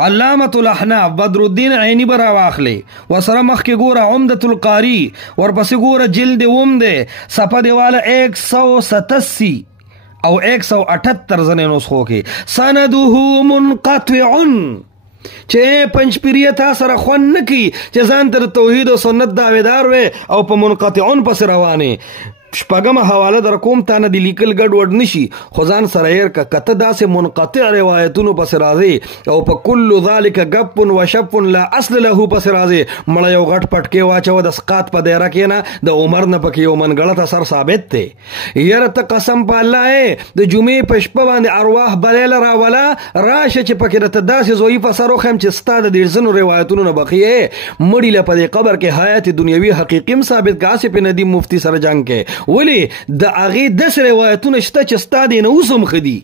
علامة الاحناف بدر الدین عینی به راواخلی ورسره مخکې ګوره عمدة القاری ورپسې ګوره جلد اوم دی صفحه دیواله 187 او 178 ځنې نسخو کې سنده منقطع چې پنځپیریه تا سره خوند نه کوي چې ځان تر توحید او سنت دعویدار وې او په منقطعون پسې روانې شپږمه حواله در کوم تا نه د لیکل ګډوډ نشي خو ځان سره یې که کته داسې منقطع روایتونو پسې راځي او په کل ذلک گپ و شپ لا اصل له پسې راځي مړه یو غټ پټکې واچوه د سقاط په دایره کې نه د عمر نه پکې یو منګړه اثر ثابت دی یاره ته قسم په الله د جمعې په شپه باندې ارواح بلیله راوله راشه چې پکې درته داسې ضعیف اثر وښیم چې ستا د دېرشو روایتونو نه بقیې مړي له په دې قبر کې حیات دنیوي حقیقي ثابت که آصف ندیم مفتی سره جنګ کې ولی د هغې داسې روایتونه شته چې ستا دی نه اوس هم ښه دي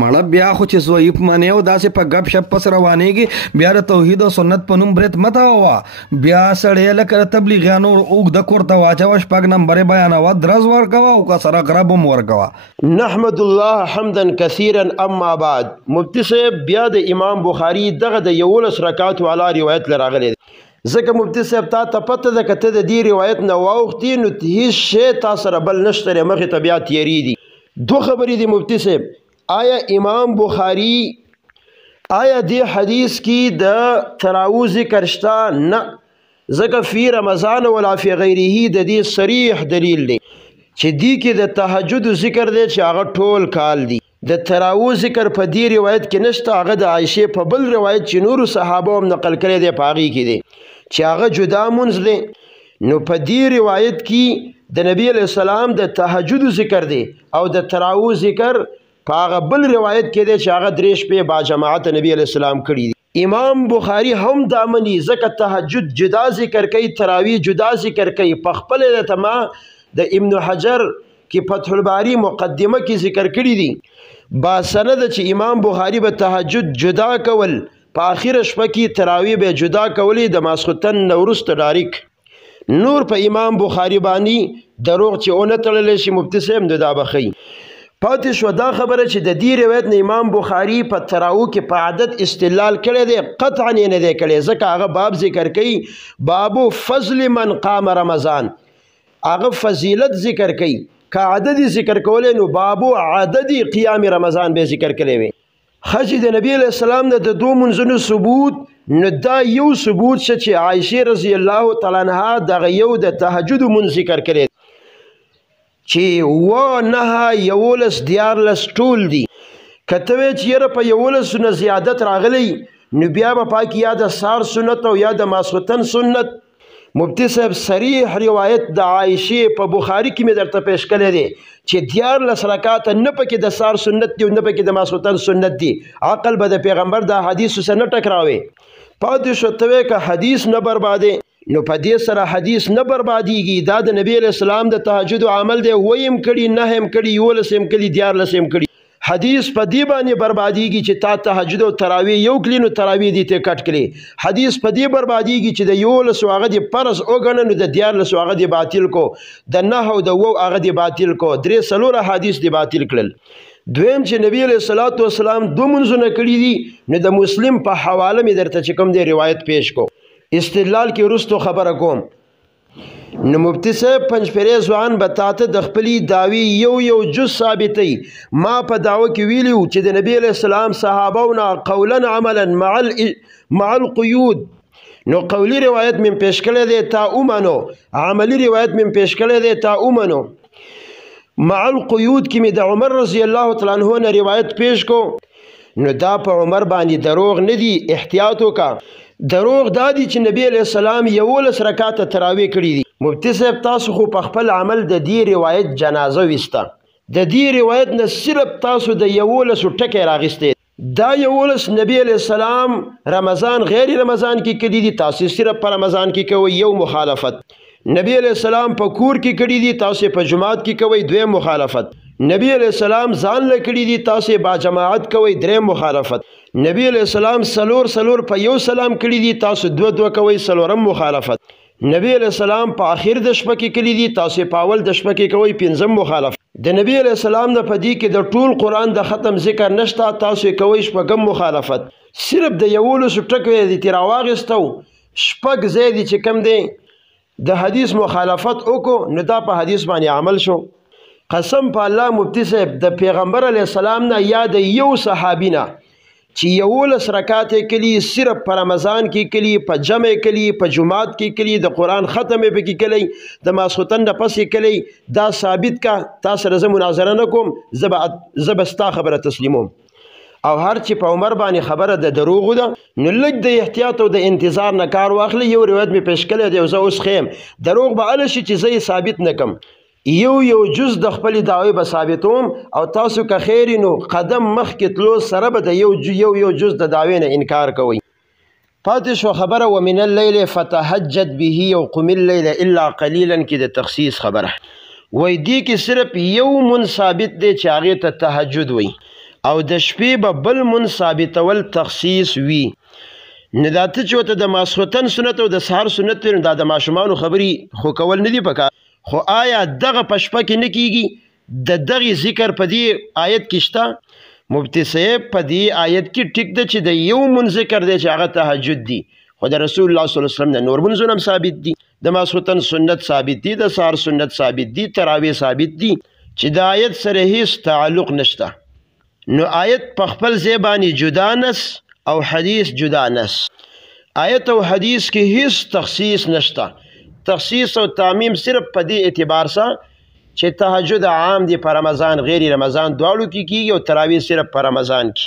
مړه بیا خو چې ضعیف منې او داسې په ګپ شپ پس روانېږي بیا د توحید او سنت په نوم برت مه تاوه بیا سړی لکه د تبلیغیانو اوږده کور ته واچوه شپږ نمبرې بیانوه درز ورکوه او که سره غرب هم ورکوه نحمد الله حمدا کثیرا اما بعد مفتی صاحب بیا د امام بخاري دغه د 11 رکعاتو والا روایت له راغلی ځکه مفتی صاحب تا ته پته ده که ته د دې روایت نه واوښتې نو هېڅ شی تا سره بل نشته دی مخې ته بیا تیری دي دو خبرې دي مفتی صاحب آیا امام بخاري آیا دې حدیث کې د تراویح ذکر شته نه ځکه فی رمضان ولا فی غیره د دې صریح دلیل دی چې دې کې د تهجد ذکر دی چې هغه ټول کال دی د تراویح ذکر په دې روایت کې نشته هغه د عایشې په بل روایت چې نورو صحابه هم نقل کړی دی په هغې کې دی چې هغه جدا منځ دی نو په دې روایت کې د نبی علیه السلام د تهجد ذکر دی او د تراویح ذکر په هغه بل روایت کې دی چې هغه 3 شپې با جماعت نبی علیه السلام کړي دي امام بخاري هم دا مني ځکه تهجد جدا ذکر کوي تراویح جدا ذکر کوي په خپل د ما د ابن حجر کې فتح الباری مقدمه کې ذکر کړي دي با سند چې امام بخاري به تهجد جدا کول په آخر شپه کې تراویح به جدا کولې د ماسختن نه وروسته ډاریک نور په امام بخاري باندې دروغ چې اونه تړلی شي مفتی صاحب نو دا به ښیي پاتې شوه دا خبره چې د دې روایت نه امام بخاري په تراویح کې په عدد استدلال کړی دی قطعا یې نه دی کړی ځکه هغه باب ذکر کوي بابو فضل من قام رمضان هغه فضیلت ذکر کوي که عدد ذکر کولی نو بابو عدد قیام رمضان به ذکر کړی وي خجی د نبی علیہ السلام د دو منځونو ثبوت نو دا یو ثبوت شه چې عایشه رضی الله تعالی عنها دغه یو د تهجد منځ ذکر کړی چې و نه 11 14 ټول دي کته وی چې یره په 11 نه زیادت راغلی نو بیا به پاک یا د سار سنت او یا د ماسختن سنت مفتی صاحب صریح روایت د عایشه په بخاری کې مې درته پیش کړی دی چې 14 رکعات نه پکې د سار سنت دی نه پکې د ماسختن سنت دی عقل به د پیغمبر د حدیث سره نه ټکراوي پاتې شو ته که حدیث نه بربادې نو په دې سره حدیث نه بربادیږي دا د نبی علیہ السلام د تهجد عمل دی ویم کړي نه هم کړي 11 هم کړي 14 هم کړي حدیث په دې باندې بربادیږي چې تا تهجد او تراویح یو کړي نو تراویح دې ته کټ کړي حدیث په دې بربادیږي چې د 11 هغه د فرض وګڼه نو د 14 هغه د باطل کو د 9 او د 9 هغه د باطل کو 3 څلور حدیث د باطل کړل دویم چې نبی علیہ الصلوۃ والسلام دو منځونه کړي دي نو د مسلم په حواله مې درته چې کوم دی روایت پیش کو استدلال کې وروستو خبره کوم نو مفتی صاحب پنځپیرې ځوان به تاته د خپلې دعوی یو جز ثابتوي ما په دعوه کې ویلي چې د نبی علیہ السلام صحابهونه قولا عملا مع القیود نو قولی روایت من پیش کړی دی تا اومنو عملی روایت من پیش کړی دی تا اومنو مع القیود کې مې د عمر رضی الله تعالی عنہ نه روایت پیش کو نو دا په عمر باندې دروغ نه دی احتیاط وکړه دروغ دا دی چې نبی علیہ السلام 11 رکعات تراویح کړي دي مفتی صاحب تاسو خو په خپل عمل د دې روایت جنازه وسته د دې روایت نه صرف تاسو د 11 ټکي راغستې دا 11 نبی علیہ السلام رمضان غیر رمضان کې کړي دي تاسو صرف په رمضان کې کوي یو مخالفت نبی علیہ السلام په کور کې کړي دي تاسو په جماعت کې کوي دویم مخالفت نبی علیہ السلام ځان له کړي دي تاسو با جماعت کوي دریم مخالفت نبی علیہ السلام سلور په یو سلام کړي دي تاسو دو کوي سلورم مخالفت نبی علیہ السلام په آخر د شپه کې کړي دي تاسو په اول د شپه کې کوي پنځم مخالفت د نبی علیہ السلام د پدی کې د ټول قران د ختم ذکر نشته تاسو کوي شپږم مخالفت صرف د یولسو ټکو یې دې راواغېستو شپږ ځای دي چې کوم دی د حدیث مخالفت وکړو نو دا په حدیث باندې عمل شو. قسم په الله مفتی صاحب د پیغمبر علیه السلام نه یا د یو صحابي نه چې 11 رکعات کلی صرف په رمضان کې کلی په جمع کلی په جمعات کې کلی د قرآن ختم به کې کلی د ماسختن د پسې کلی دا ثابت کا تاسو سره زه مناظره نه کوم زه ستا خبره تسلیموم. او هر چې په عمر باندې خبره د دروغ ده نو لږ د احتیاط او د انتظار نه کار واخلي. یو روایت مې پیش کړی دی زه اوس خیم دروغ به اله شي چې زه ثابت نه کم یو جز د خپل دعوی به ثابتوم او تاسو که خیر نو قدم مخکې تلو سره به د یو جز د دعوی نه انکار کوئ. پاتې شو خبره ومن اللیل فتهجد به او قم اللیل الا قلیلا کې د تخصیص خبره وای دی کې صرف یو من ثابت دی چې هغې ته تهجد وي او د شپې به بل من ثابتول تخصیص وي. نو دا ته چې ورته د ماسختن سنت او د سهار سنت وي نو دا د ماشومانو خبرې خو کول نه دي پکار. خو آیا دغه په شپه کې نه کېږي د دغې ذکر په دې آیت کې شته؟ مفتی صاحب په دې آیت کې ټیک ده چې د یو من ذکر دی چې هغه تهجد دی خو د رسول الله صلی الله علیه وسلم د نور منځونه هم ثابت دي د ماسختن سنت ثابت دي د سهار سنت ثابت دي تراویح ثابت دي چې د آیت سره هیڅ تعلق نشته. نو آیت په خپل ځای باندې جدا نس او حدیث جدا نس. آیت او حدیث کې هیڅ تخصیص نشته. تخصیص او تعمیم صرف په دې اعتبار سره چې تهجد عام دی په رمضان غیر رمضان دواړو کې کیږي او تراویح صرف په رمضان کې.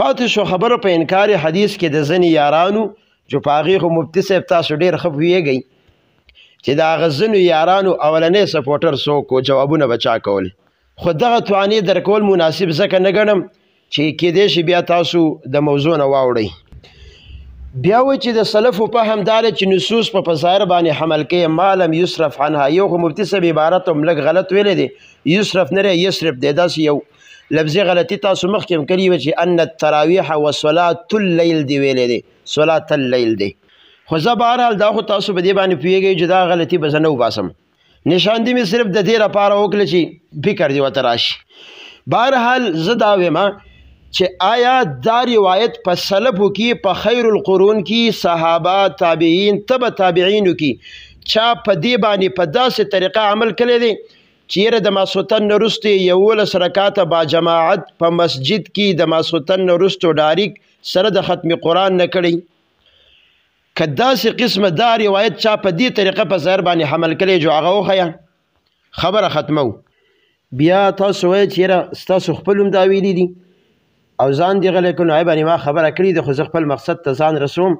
پاتې شو خبره په انکار حدیث کې د ځینې یارانو چې په هغې خو مفتی صاحب تاسو ډېر ښه پوهېږئ چې د هغه ځینو یارانو اولنی سپورټر څوک و جوابونه به چا کول. خو دغه توانې درکول مناسب ځکه نه ګڼم چې کېدای شي بیا تاسو د موضوع نه واوړئ. بیا و چې د سلفو په همداره چې نصوص په ظاهر باندې حمل کوي ما لم یصرف عنها. یو خو مفتی صاحب عبارت هم لږ غلط ویلی دی یصرف نه دی یصرف دی داسې یو لفظي غلطي تاسو مخکې هم کړي وه چې ان التراویح و صلاة اللیل دی ویلی دی صلاة اللیل دی. خو زه بهرحال دا خو تاسو په دې باندې پوهېږئ چې دا غلطي به زه نه وباسم. نشاندې مې صرف د دې لپاره وکړله چې فکر دې ورته راشي. بهرحال زه دا وایم چې آیا دا روایت په سلفو کې په خیر القرون کې صحابه تابعین تبع تابعینو کې چا په دې باندې په داسې طریقه عمل کړی دی چې یاره د ماسختن نه وروسته 11 رکعاته با جماعت په مسجد کې د ماسختن نه وروسته ډایرک سره د ختم قرآن نه کړی؟ که داسې قسمه دا روایت چا په دې طریقه په ظاهر باندې حمل کړی جو هغه وښیه خبره ختمو. بیا تاسو وایئ چې یاره ستاسو خپل هم دا ویلي دي او ځان دی غلی کړو نو هغې باندې ما خبره کړې ده خو زه خپل مقصد ته ځان رسوم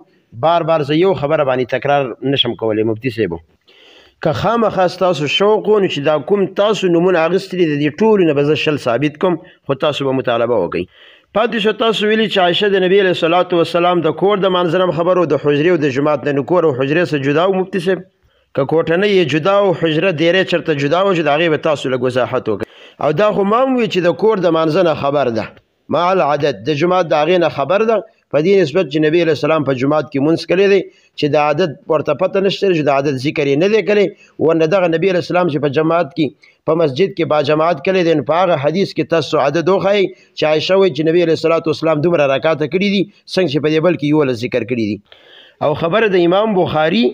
بار زه یو خبره باندې تکرار نشم کولی. مفتی صاحبو که خامخا ستاسو شوق و نو چې دا کوم تاسو نومونه اخیستلي د دې ټولو نه به زه شل ثابت کوم خو تاسو به مطالبه وکړئ. پاتې شو تاسو ویلي چې عایشه د نبي علیه صلات وسلام د کور د منظرم خبرو د حجرې او د جومات نه کور او حجرې سره جدا و. مفتی صاحب که کوټنۍ یې جدا او حجره دیرې چېرته جدا و چې د هغې به تاسو لږ وضاحت وکړئ. او دا خو ما هم وی چې د کور د منځه نه خبر ده مع العدد د جماعت د هغې نه خبر ده په دې نسبت چې نبی علیه السلام په جماعت کې مونځ کړی دی چې د عدد ورته پته نشته چې د عدد ذکر یې نه دی کړی ورنه دغه نبی علیه السلام چې په جماعت کې په مسجد کې با جماعت کړی دی نو په هغه حدیث کې تاسو عدد وښایئ چې عایشه وایي چې نبی علیه الصلاة والسلام دومره رکعاته کړي دي څنګه چې په دې بل کې 11 ذکر کړي دي. او خبره د امام بخاري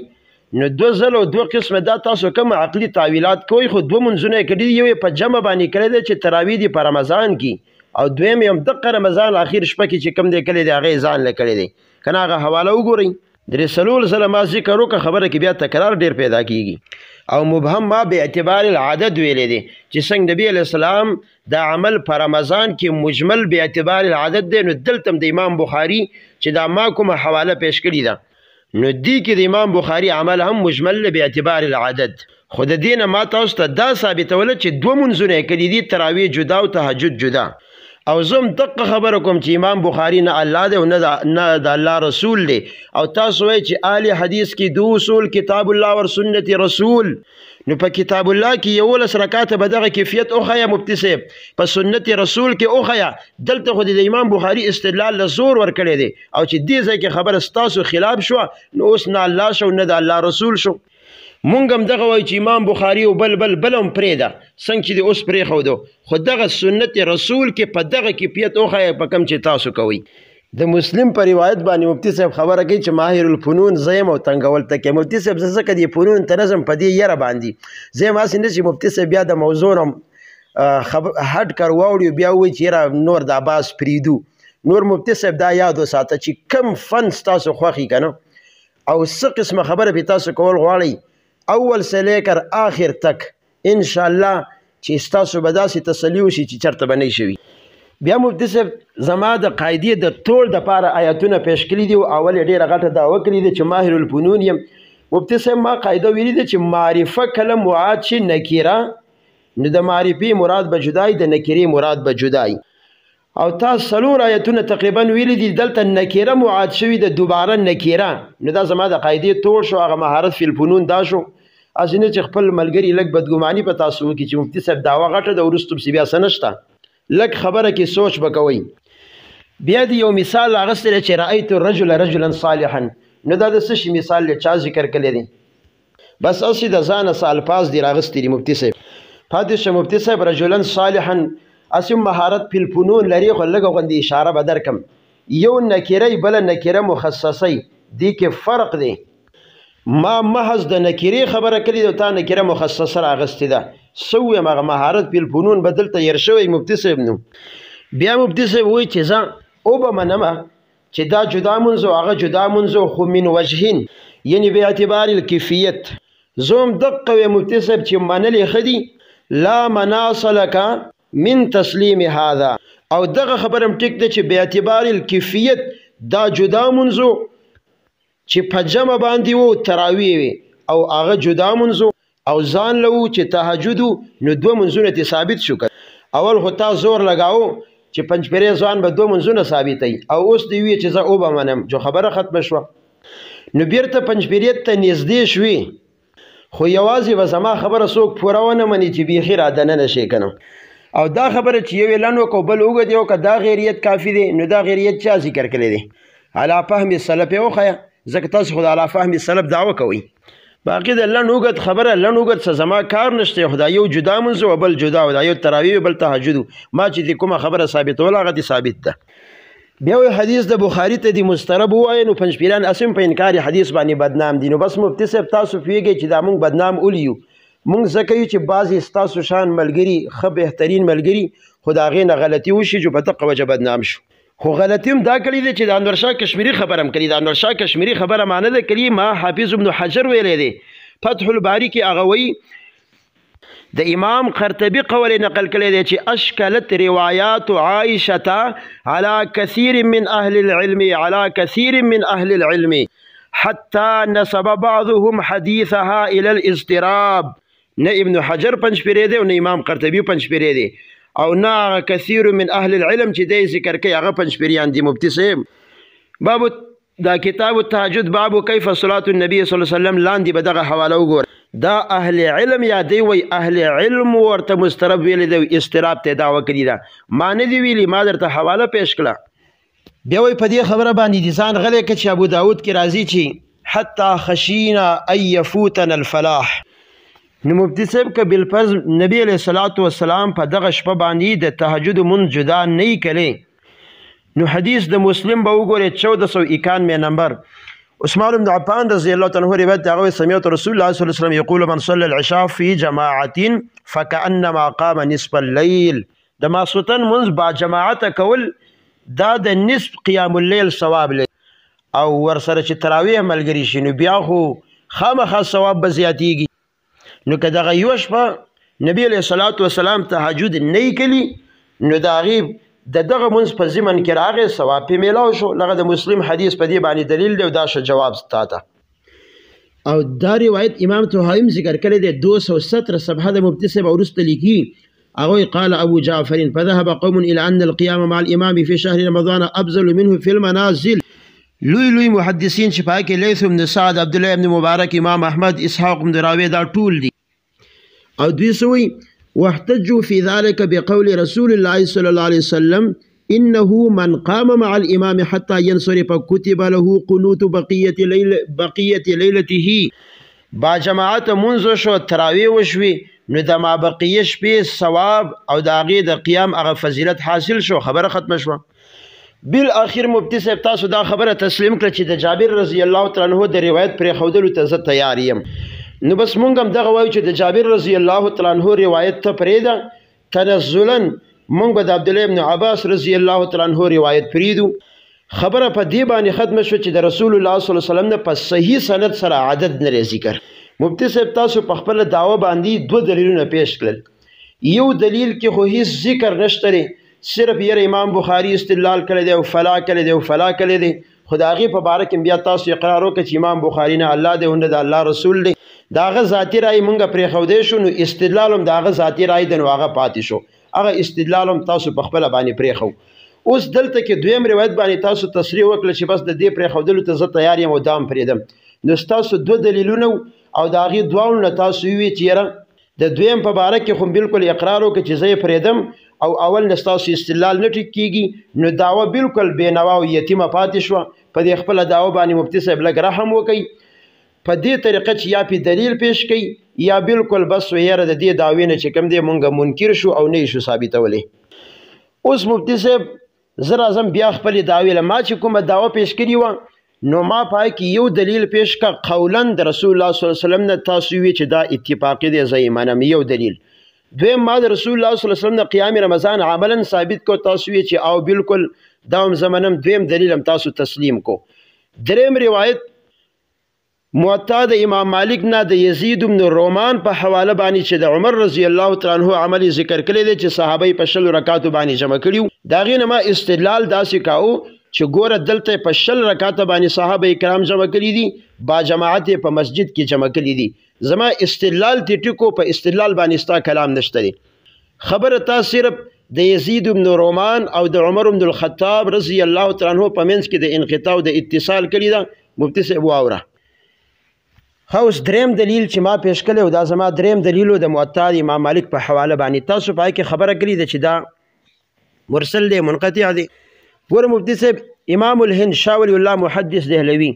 نو 2 ځله 2 قسمه دا تاسو کوم عقلي تعویلات کوئ خو 2 منځونه یې کړي دي یو یې په جمع باندې کړی دی چې تراویح دي په رمضان کې او دویم هم دقه رمضان اخیر شپه کې چې کوم دی کړی دی هغې ځان له کړی دی که نه هغه حواله وګورئ. درې څلور ځله ما ذکر وکړه خبره کې بیا تکرار ډېر پیدا کېږي او مبهم ما به اعتبار العدد ویلی دی چې څنګه نبي علیه السلام دا عمل په رمضان کې مجمل به اعتبار العدد دی نو دلته د امام بخاري چې دا ما کومه حواله پیش کړې ده نو دی کې د امام بخاري عمل هم مجمل به اعتبار العدد. خو د دې نه ما تاسو ته دا ثابتوله چې 2 منځونه یې کړي دي تراویح جدا او تهجد جدا. او زم دقه خبره کوم چې امام بخاری نه الله دی او نه د الله رسول دی او تاسو وایئ چې اهل حدیث کې دو اصول کتاب الله ور سنت رسول نو په کتاب الله کې 11 رکعاته به دغه کیفیت وښیه مفتی صاحب په سنت رسول کې وښیه. دلته خو د امام بخاري استدلال له زور ورکړی دی او چې دې ځای کې خبره ستاسو خلاف شوه نو اوس نه الله شو نه د الله رسول شو. مونږ هم دغه وایو چې امام بخاري او بل هم پرېږده څنګه چې د اوس پرېښودو خو دغه سنت رسول کې په دغه کیفیت وښیه په کوم چې تاسو کوئ. د مسلم په روایت باندې مفتی صاحب خبره کوي چې ماهر الفنون زیم او تنګول تکي مفتی صاحب زکه دی فنون تنظیم په دې یره باندې زیم اسنه چې مفتی صاحب بیا د موضوع هټ کر واوړي بیا وایي چې نور د عباس فریدو نور مفتی صاحب دا یاد وساته چې کم فن تاسو خوخي کنه او څه قسمه خبره په تاسو کول غواړي اول سے لیکر آخر تک ان شاء الله چې تاسو به داسې تسلی وشي چې چرته به نه شي. بیا مفتی صاحب زما د قاعدې د ټول د پاره آیاتونه پیش کړي دي او اول ډیره غټه دا وکړي دي چې ماهر الفنون یم. مفتی صاحب ما قاعده ویلي ده چې معرفه کله معاد شي نکیره نو د معرفي مراد به جدای د نکیري مراد به جدای او تاسو څلور آیاتونه تقریبا ویلي دي دلته نکیره معاد شوي د دوباره نکیره نو دا زما د قاعدې ټول شو هغه مهارت فی الفنون دا شو ازینه چې خپل ملګری لګ بدګماني په تاسو وکړي چې مفتی صاحب داوا غټه د ورستو بیا سنشته لک خبره کې سوچ بکوي. بیا دی یو مثال اغستل چې رأیت الرجل رجلا صالحا نو دا د څه مثال له چا ذکر کړی دی بس اصلي د ځان سال الفاظ دی راغستې مفتی صاحب پادش مفتی صاحب رجلا صالحا اسم مهارت فی الفنون لري خو لګه غوندي اشاره به درکم یو نکره بل نکره مخصصي دی کې فرق دی ما محض د نکری خبره کړې او تا نکره مخصصه راغستې ده سوې مغه مهارت په فنون بدل تیر شوی مفتی صاحب نو بیا مفتی صاحب وایي چې ځا او به منمه چې دا جدا منځو هغه جدا منځو خو من وجهین یعنی به اعتبار الکیفیت زوم دقه مفتی صاحب چې منلې خدي لا مناص لك من تسلیم هذا او دغه خبرم ټیک ده چې به اعتبار الکیفیت دا جدا منځو چې په جمع باندې وو تراویح وي او هغه جدا منځو او ځان له چې تهجد نو دوه منځونه ته ثابت شو اول خو تا زور لگاو چې پنځپری ځان به دوه منځونه ثابتای او اوس دی وی چې زه او به منم جو خبره ختم شو نو بیرته پنځپری ته نږدې شوي خو یوازې به زما خبره څوک پوره ونه مني چې بیخي را دننه شي کنه او دا خبره چې یو اعلان وکړو بل وګد یو که دا غیریت کافی دی نو دا غیریت چا ذکر کړی دی علی فهم السلف یو خیا ځکه تاسو خو د علی فهم السلف دعوه کوئ باقي د لنډ اوږد خبره لنډ اوږد څه زما کار نشته خدای یو جدا منځ او بل جدا او دا یو تراویح بل تهجد ما چې کومه خبره ثابتول هغه دي ثابت ده. بیا حدیث د بخاری ته دی مسترب وای نو پنځپیران اسیم په انکار حدیث باندې بدنام دي نو بس مفتی صاحب تاسو پیږي چې دا مونږ بدنام اولیو مونږ زکه چې بعضی تاسو شان ملګری خو بهترین ملګری خدای نه غلطي وشي جو په تقوی وجه بدنام شو خو غلطیم دا کړی دی چې د انور شاه کشمیری خبرم کړی د انور شاه کشمیری خبره معنی ده کړی ما حافظ ابن حجر ویلې دی فتح الباری کې هغه وی د امام قرطبي قول نقل کړی دی چې اشکلت روایات عائشه على كثير من اهل العلم حتى نسب بعضهم حديثها الى الاضطراب نه ابن حجر پنځپری دی او نه امام قرطبي پنځپری دی او نه كثير من اهل العلم چې دې ذکر کوي هغه پنځپریان دي مفتی صاحب باب دا کتاب التهجد باب کیف صلاه النبي صلی الله علیه وسلم لاندې به دغه حواله وګور دا اهل علم یا دی وی اهل علم ورته مسترب ویل دی استراب ته دعوه کړی دا ما نه دی ویلی ما درته حواله پیش کړه بیا وی په دې خبره باندې دي ځان غلې کې چې ابو داود کې راځي چې حتی خشینا ان يفوتنا الفلاح نو مفتی صاحب که بالفرض نبی علیہ الصلوۃ والسلام په دغه شپه باندې د تهجد منځ جدا نه کړي نو حدیث د مسلم به وګورئ 1491 نمبر عثمان بن عفان رضی الله عنه روایت هغه سمعت رسول الله صلی الله علیه وسلم یقول من صلى العشاء في جماعه فكانما قام نصف الليل د ماسوتن منځ با جماعت کول دا د نصف قیام الليل ثواب لري او ورسره چې تراویح ملګری شي نو بیا خو خامخا ثواب به زیاتیږي نو که دغه یو شپه نبی علیہ الصلوۃ والسلام تهجد نه کړي نو دا غیب دغه منځ په ضمن کې راغی ثواب په میلاو شو لغه د مسلم حدیث په دې باندې دلیل دی او دا ش جواب ستاته او دا روایت امام طحاوی ذکر کړی دی 217 صفحه د مفتی صاحب ورسته لیکي هغه قال ابو جعفر فذهب قوم الى ان القيام مع الامام في شهر رمضان افضل منه في المنازل لوی محدثین چې پای کې لیث بن سعد عبد الله بن مبارک امام احمد اسحاق بن راوی دا ټول دي او دوی سوي واحتجوا في ذلك بقول رسول الله صلى الله عليه وسلم انه من قام مع الامام حتى ينصرف كتب له قنوت بقيه ليلته با جماعت منذ شو تراویح وشوي نو د ما بقیه شپې ثواب او د هغې د قیام هغه فضیلت حاصل شو خبره ختمه شوه بالاخر مفتی صاحب تاسو دا خبره تسلیم کړه چې د جابر رضی الله تعالی عنہ د روایت پر خودلو ته زه تیار یم نو بس مونږ هم دغه وایو چې د جابر رضی الله تعالی عنہ روایت ته پرېږده تنزلا مونږ به د عبد الله ابن عباس رضی الله تعالی عنہ روایت پریدو خبره په دې باندې ختم شو چې د رسول الله صلی الله علیه وسلم نه په صحیح سند سره عدد نه ذکر مفتی صاحب تاسو په خپل دعوه باندې دوه دلیلونه پیش کړل یو دلیل کې خو هیڅ ذکر نشته صرف یې امام بخاری استدلال کړی دی او فلا کړی دی او فلا کړی دی خدای په باره کې بیا تاسو اقرار وکړئ چې امام بخاری نه الله دی او نه د الله رسول دی داغه ذاتی رائے مونږه پرې خو شو نو استدلال هم داغه ذاتی رائے د هغه پاتې شو هغه استدلال هم تاسو په خپل باندې پرې خو اوس دلته کې دویم روایت باندې تاسو تصریح وکړه چې بس د دې پرې خودلو ته زه تیار یم او دام پرېدم نو تاسو دوه دلیلونه او داغه دواړو نه تاسو وی چیرې د دویم په باره کې خو بالکل اقرار وکړي چې زه پرېدم او اول نستاسو استدلال نه ټیک کیږي نو داوا بالکل بینوا او یتیمه پاتې شو په دې خپل داوا باندې مفتی صاحب لګ رحم وکړي په دې طریقه چې یا په دلیل پیش کړي یا بالکل بس ویره د دې داوی نه چې کوم دې مونږه منکر شو او نه شو ثابتولې اوس مفتی صاحب زه راځم بیا خپل داوی له ما چې کومه داوا پیش کړي و نو ما پای کې یو دلیل پیش کړ قولا د رسول الله صلی الله علیه وسلم نه تاسو وی چې دا اتفاقی دی زې منم یو دلیل دویم ما د رسول الله صلی الله علیه وسلم د قیام رمضان عملا ثابت کو تاسو وی چې او بالکل داوم زمنم دویم دلیل هم تاسو تسلیم کو دریم روایت موطا د امام مالک نه د یزید بن رومان په حواله باندې چې د عمر رضی الله تعالی عنہ عملی ذکر کړی دی چې صحابه په شل رکعاتو باندې جمع کړیو دا غینه ما استدلال داسې کاو چې ګوره دلته په شل رکعاتو باندې صحابه کرام جمع کړی دي با جماعت په مسجد کې جمع کړی دي زما استدلال ټیټو په استدلال باندې ستا کلام نشته دی خبره تا صرف د یزید بن رومان او د عمر بن الخطاب رضی الله تعالی عنہ په منځ کې د انقطاع او د اتصال کړی دا مفتی صاحب واوره اوس دریم دلیل چې ما پیش کړی او دا زما دریم دلیل د موطا امام مالک په حواله باندې تاسو پای کې خبره کړی ده چې دا مرسل دی منقطع دی ګوره مفتی صاحب امام الهند شاه ولی الله محدث دهلوی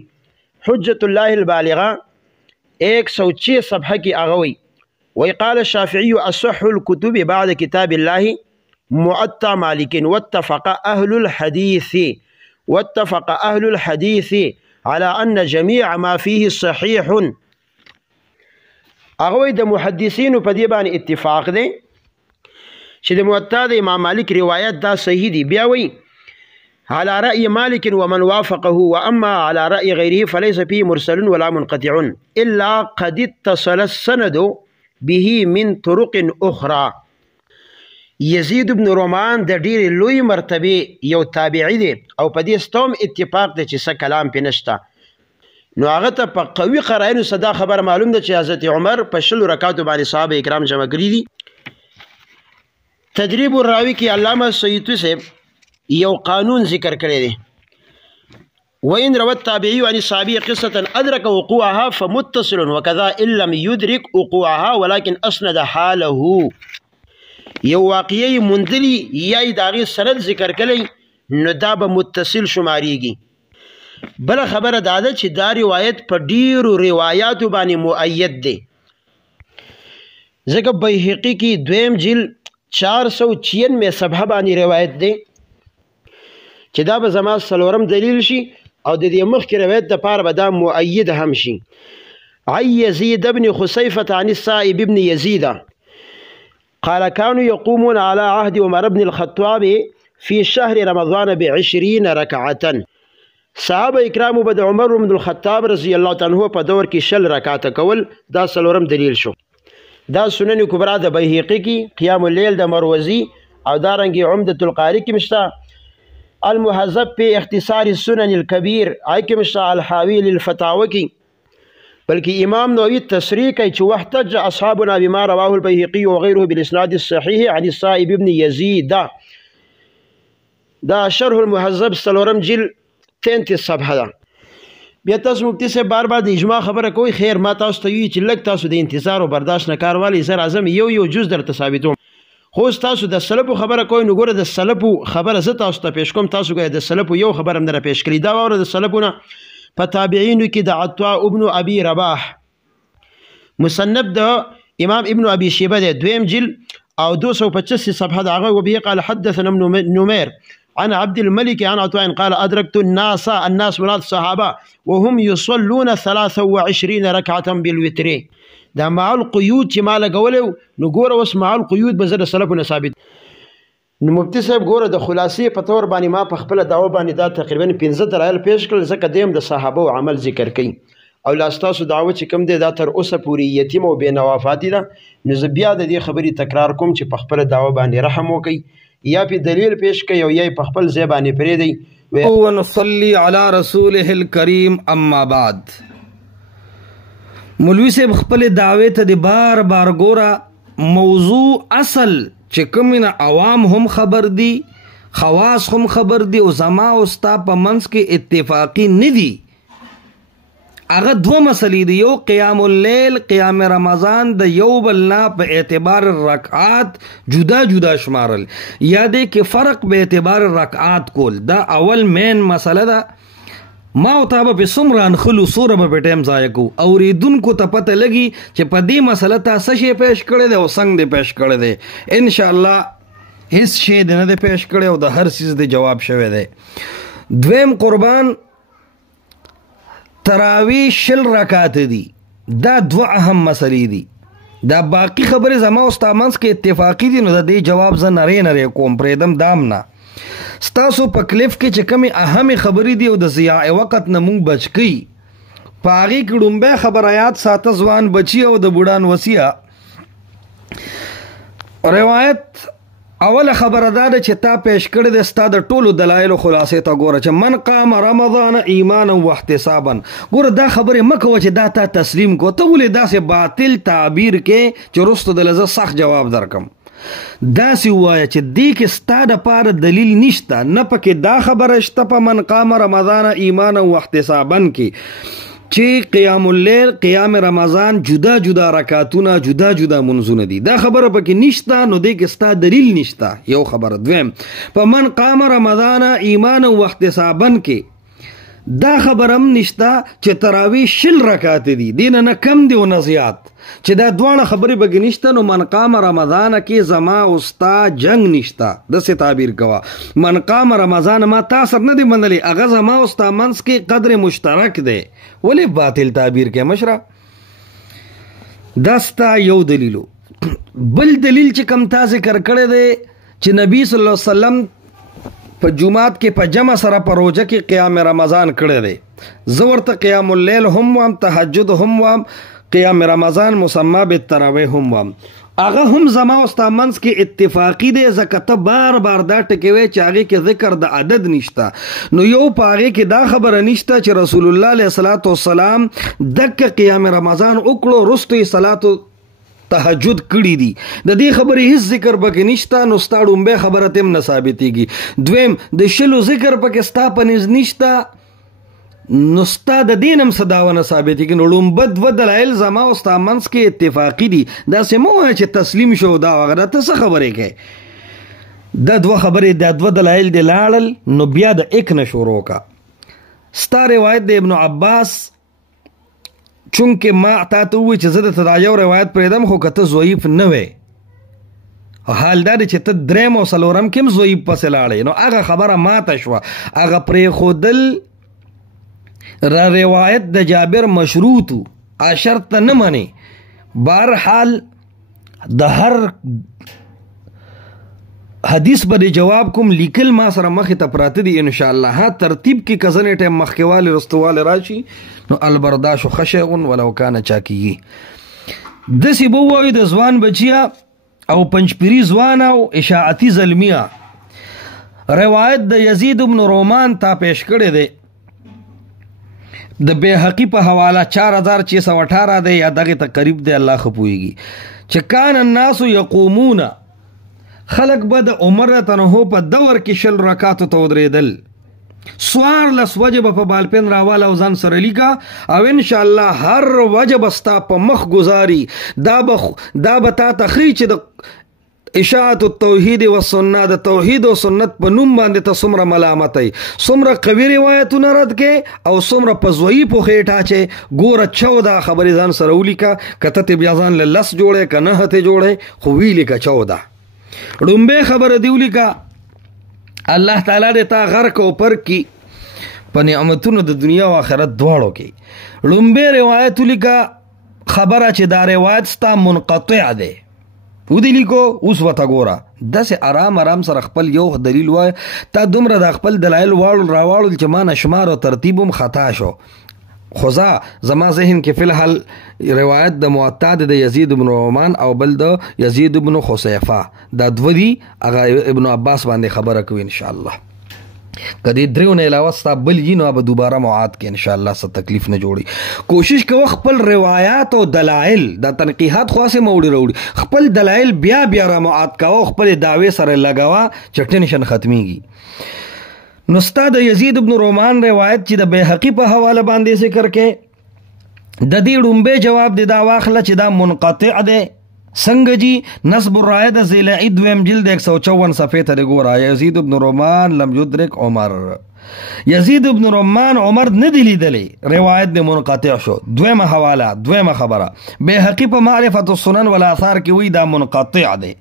حجت الله البالغه 106 صفحه کې اغوي وقال الشافعي اصح الكتب بعد كتاب الله موطا مالك واتفق اهل الحديث على ان جميع ما فيه صحيح اغوي د محدثین په دې باندې اتفاق دی چې د موطا د امام مالک روایت دا صحیح دی بیا وی على رأي مالك ومن وافقه وأما على رأي غيره فليس فيه مرسل ولا منقطع إلا قد اتصل السند به من طرق أخرى یزید بن رومان د ډیر لوی مرتبه یو تابعی دی او په دې ستوم اتفاق دی چې څه کلام پې نشته نو هغه ته په قوي قرائنو صدا خبر معلوم ده چې حضرت عمر په شلو رکعاتو باندې صحابه کرام جمع کړي دي تدریب الراوی کې علامه سیوطی صاحب یو قانون ذکر کړی دی وإن روى التابعي عن الصحابي قصة أدرك وقوعها فمتصل وكذا إن لم يدرك وقوعها ولكن أسند حاله یو واقعي مندلی یا داغي سند ذکر کلی نو دا به متصل شماریږي بل خبره دا ده چې دا روایت په ډیرو روایاتو باندې مؤید دی ځکه بیهقي کې دویم جلد 496 صفحه باندې روایت دی چې دا به زما څلورم دلیل شي او د دې مخکې روایت د پاره به دا مؤید هم شي عن يزيد بن خسيفة عن السائب بن يزيد قال كانوا يقومون على عهد عمر بن الخطاب في شهر رمضان ب20 ركعة صحابه اکرام بد عمر بن الخطاب رضی الله تعالی عنہ په دور کې شل رکعات کول دا څلورم دلیل شو دا سنن کبرا د بیهقی کې قیام الليل د مروزی او دارنګي عمدة القاری کې مشتا المهذب په اختصار السنن الكبير آی کې مشتا الحاوی للفتاوی کې بلکې امام نووي تصریح کوي چې واحتج اصحابنا بما رواه البيهقي وغيره بالاسناد الصحيح عن السائب بن يزيد دا شرح المهذب سلورم جلد 33 صفحه ده بیا تاسو مفتی سے بار بار د اجماع خبره کوي خیر ما تاسو ته وی چې لک تاسو د انتظار او برداشت نه کاروالي زر اعظم یو جز در ثابتوم خو تاسو د سلفو خبره کوي نو ګوره د سلفو خبره زه تاسو ته پیش کوم تاسو ګوره د سلفو یو خبره هم در پیش کړی دا وره د سلفونه په تابعینو کې د عطاء ابن ابي رباح مصنف د امام ابن ابي شيبه د دویم جلد او 285 صفحه دغه وبه قال حدثنا ابن نمير عن عبد الملك عن عطاء قال أدركت الناس مراد الصحابة وهم يصلون 23 ركعة بالوتر. دا مع القيود چې ما لګولو نو ګوره اوس مع القيود به زه د سلفو نه ثابت. نو مفتي صاحب ګوره د خلاصې په طور باندې ما په خپله دعوه باندې دا تقریبا 15 دلایل پیش کړل ځکه دیم د صحابو عمل ذکر کوي او لا ستاسو دعوه چې کوم دی دا تر اوسه پورې یتیم او بې نوافاتي ده. نو زه بیا د دې خبرې تکرار کوم چې په خپله دعوه باندې رحم وکړئ یا په دلیل پیش کوي او یا په خپل ځای باندې پرېږدئ. ونصلي على رسوله الكريم اما بعد. مولوی صاحب خپل دعوی ته د بار بار ګوره موضوع اصل چې کوم عوام هم خبر دي خواص هم خبر دي او زما او ستا په منځ کې اتفاقی نه دي. هغه دوه مسلې دي، یو قیام اللیل قیام رمضان د یو بل نه په اعتبار رکعات جدا جدا شمارل یا دی کې فرق به اعتبار رکعات کول. دا اول مین مسله ده. ما او تا به څومره انخلو سوره به په ټایم ضایع کوو. اورېدونکو ته پته لګي چې په دې مسله تا څه شی پیش کړی دی او څنګه دی پیش کړی دی. انشاءالله هیڅ شی دی نه دی پیش کړی او د هر څیز دی جواب شوی دی. دویم قربان تراوی 20 رکعات دي. دا دوه اهم مسلې دي. دا باقی خبرې زما او ستا منځ کې اتفاقی دي نو د دې جواب زه نری کوم پرېږدم دام نه. ستاسو په کلیف کې چې کومې اهمې خبرې دي او د ضیاع وقت نه مونږ بچ کړي په هغې کې ړومبی خبره یاد ساته ځوان بچي او د بوډان وصیه. روایت اوله خبره دا ده چې تا پیش کړی دی ستا د ټولو دلایلو خلاصې ته ګوره چې من قام رمضان ایمانا واحتسابا. ګوره دا خبرې مه کوه چې دا تا تسلیم کو. ته ولې داسې باطل تعبیر کې چې وروسته دله زه سخت جواب درکم. داسې ووایه چې دې کې ستا دپاره دلیل نشته، نه پکې دا خبره شته په من قام رمضان ایمانا واحتسابا کې چې قیام اللیل قیام رمضان جدا جدا رکعتونه جدا جدا منځونه دي. دا خبره پکې نشته نو دې کې ستا دلیل نشته. یو خبره. دویم په من قام رمضان ایمانا واحتسابا کې دا خبره هم نشته چې تراویح 20 رکعات دي، دینه نه کم دي او نه زیات. چې دا دواړه خبرې پکې نشته نو من قام رمضان کې زما او ستا جنگ نشته. داسې تعبیر کوه. من قام رمضان ما تا سره نه دی منلی، هغه زما او ستا منځ کې قدر مشترک دی. ولې باطل تعبیر کې مشره؟ دا ستا یو دلیلو. بل دلیل چې کم تا ذکر کړی دی چې نبی صلی الله علیه وسلم په جمعات کې په جمع سره په روژه کې قیام رمضان کړی دی. زه ورته قیام اللیل هم وام، تهجد هم وام، قیام رمضان مسمى بالتراویح هم وام. هغه هم زما او ستا منځ کې اتفاقی دی ځکه ته بار بار دا ټکوي چې هغې کې ذکر د عدد نشته. نو یو په هغې کې دا خبره نشته چې رسول الله علیه الصلاة والسلام دکه قیام رمضان وکړو وروسته یې صلات تهجد کړي دي. د دې خبرې هیڅ ذکر پکې نشته نو ستا ډومبی خبره ته هم نه ثابتېږي. دویم د 20 ذکر پکې ستا په نظ نشته نو ستا د دین هم څه دعوه نه ثابتېږي. نو ړومبه دوه دلایل زما او ستا منځ کې اتفاقي دي. داسې مه وایه چې تسلیم شو دا وغیره. ته څه خبرې کوې؟ دا دوه خبرې دا دوه دلایل دې لاړل نو بیا د اک نه شروع کا. ستا روایت د ابن عباس چونکې ما تا ته ووایي چې زه درته دا یو روایت پرېږدم خو که ته ضعیف نه وی حال دا دی چې ته دریم او څلورم کې هم ضعیف پسې لاړې نو هغه خبره ماته شوه. هغه پرېښودل را روایت د جابر مشروطو شرط ته نه منې. بهرحال د هر حدیث به جواب کوم لیکل ما سره مخې ته پراته دي انشاءالله. ها ترتیب کې که ځنې ټایم مخکېوالی رستوالی راشي نو البرداشو ښه شیء ولو کانه چا کېږي. داسې به ووایو د ځوان بچیه او پنجپیري ځوان او اشاعتي زلمیه. روایت د یزید بن رومان تا پیش کړی دی د بیهقي په حواله 4618 دی یا دغې ته قریب دی الله ښه پوهېږي چې کان الناس یقومون خلق به د عمر تنهو په دور کې 20 رکعاتو ته ودرېدل. 14 وجه به په بالپین راواله او ځان سره لیکه او انشاءالله هر وجه به ستا په مخ ګزاري. دا به تا ته ښیي چې د اشاعت التوحید و سنت د توحید او سنت په نوم باندې ته څومره ملامت ای، څومره قوي روایتونه رد کې او څومره په ضعیفو خېټه چې ګوره 14 خبرې ځان سره ولیکه. که ته بیا ځان له 10 جوړې که 9 ته جوړې خو ویې لیکه 14. ړومبی خبره دې ولیکه الله تعالی دې تا غرق او پر کی په نعمتونو د دنیا او آخرت دواړو کې. لومبه روایت لیکا خبره چې دا روایت ستا منقطع ده ودی لیکو اوس وته ګوره داسې آرام آرام سره خپل یو دلیل وای تا دومره د خپل دلایل راواړل چې ما نشمار او ترتیبم خطا شو. خدا زما ذهن کې فی الحال روایت د معتاد د یزید بن رومان او بل د یزید بن خصیفه دا دو دي هغه ابن عباس باندې خبره کوي ان شاء الله. کدی دریو نه علاوه ستا بل یې نو به دوباره معاد کې ان شاء الله څه تکلیف نه جوړي. کوشش کوه خپل روایات او دلایل د تنقیحات خاصه موړي خپل دلایل بیا بیا را معاد کوه خپل دعوی سره لګاوه چې ټینشن ختميږي. نو ستا د یزید ابن رومان روایت چې د بیهقی په حواله باندې ذکر کې د دې ډومبه جواب دی دا واخله چې دا منقطع دی. څنګه جی نصب الرایه د زیلعی دویم جلد 154 صفحه ته ګوره. یزید ابن رومان لم یدرک عمر، یزید ابن رومان عمر نه دی لیدلی، روایت د منقطع شو. دویمه حواله دویمه خبره بیهقی په معرفت السنن والآثار کې وی دا منقطع دی.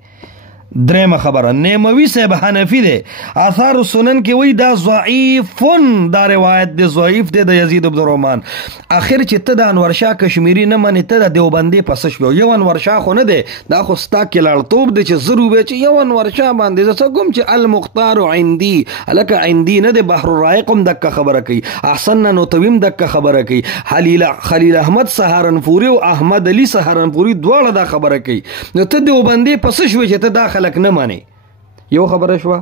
درېمه خبره نیموي صاحب حنفي دی، آثار السنن کې وی دا ضعیفن، دا روایت دی ضعیف دی د یزید ابن رومان. اخر چې ته د انور شاه کشمیری نه منې ته د دیوبندي پس شو. یو انور شاه خو نه دی، دا خو ستا کې لاړتوب دی چې زرو به چې یو انور شاه باندې زه څه کوم چې المختار عندي هلکه عندي نه دی. بحر الرائق هم دکه خبره کوي، احسن نوتویم دکه خبره کوي، خلیل احمد سهارنپوري او احمد علي سهارنپوري دواړه دا خبره کوي. نو ته دیوبندي پس شو چې ته دا خلک نه مانی. یو خبره شوه.